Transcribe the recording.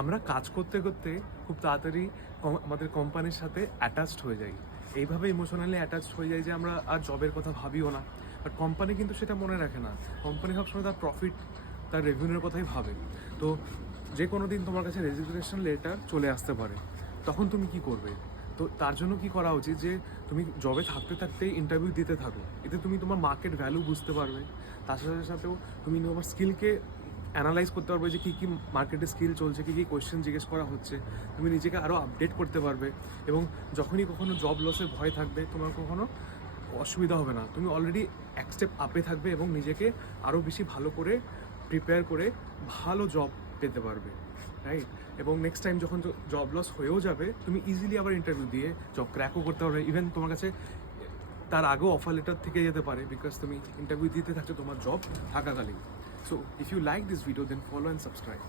আমরা কাজ করতে করতে খুব তাড়াতাড়ি আমাদের কোম্পানির সাথে অ্যাটাচড হয়ে যাই, এইভাবে ইমোশনালি অ্যাটাচড হয়ে যাই যে আমরা আর জবের কথা ভাবিও না। বাট কোম্পানি কিন্তু সেটা মনে রাখে না। কোম্পানি সবসময় তার প্রফিট, তার রেভিনিউর কথাই ভাবে। তো যে কোনো দিন তোমার কাছে রেজিগনেশন লেটার চলে আসতে পারে, তখন তুমি কি করবে? তো তার জন্য কি করা উচিত যে তুমি জবে থাকতে থাকতেই ইন্টারভিউ দিতে থাকো। এতে তুমি তোমার মার্কেট ভ্যালু বুঝতে পারবে, তার সাথে সাথেও তুমি তোমার স্কিলকে অ্যানালাইজ করতে পারবে যে কী কী মার্কেটে স্কিল চলছে, কী কী কোয়েশ্চেন জিজ্ঞেস করা হচ্ছে। তুমি নিজেকে আরও আপডেট করতে পারবে এবং যখনই কখনো জব লসের ভয় থাকবে, তোমার কখনো অসুবিধা হবে না। তুমি অলরেডি এক স্টেপ আপে থাকবে এবং নিজেকে আরও বেশি ভালো করে প্রিপেয়ার করে ভালো জব পেতে পারবে, রাইট? এবং নেক্সট টাইম যখন জব লস হয়েও যাবে, তুমি ইজিলি আবার ইন্টারভিউ দিয়ে জব ক্র্যাকও করতে পারবে। ইভেন তোমার কাছে তার আগেও অফার লেটার থেকে যেতে পারে, বিকজ তুমি ইন্টারভিউ দিতে থাকছো তোমার জব থাকাকালীন। So if you like this video, then follow and subscribe.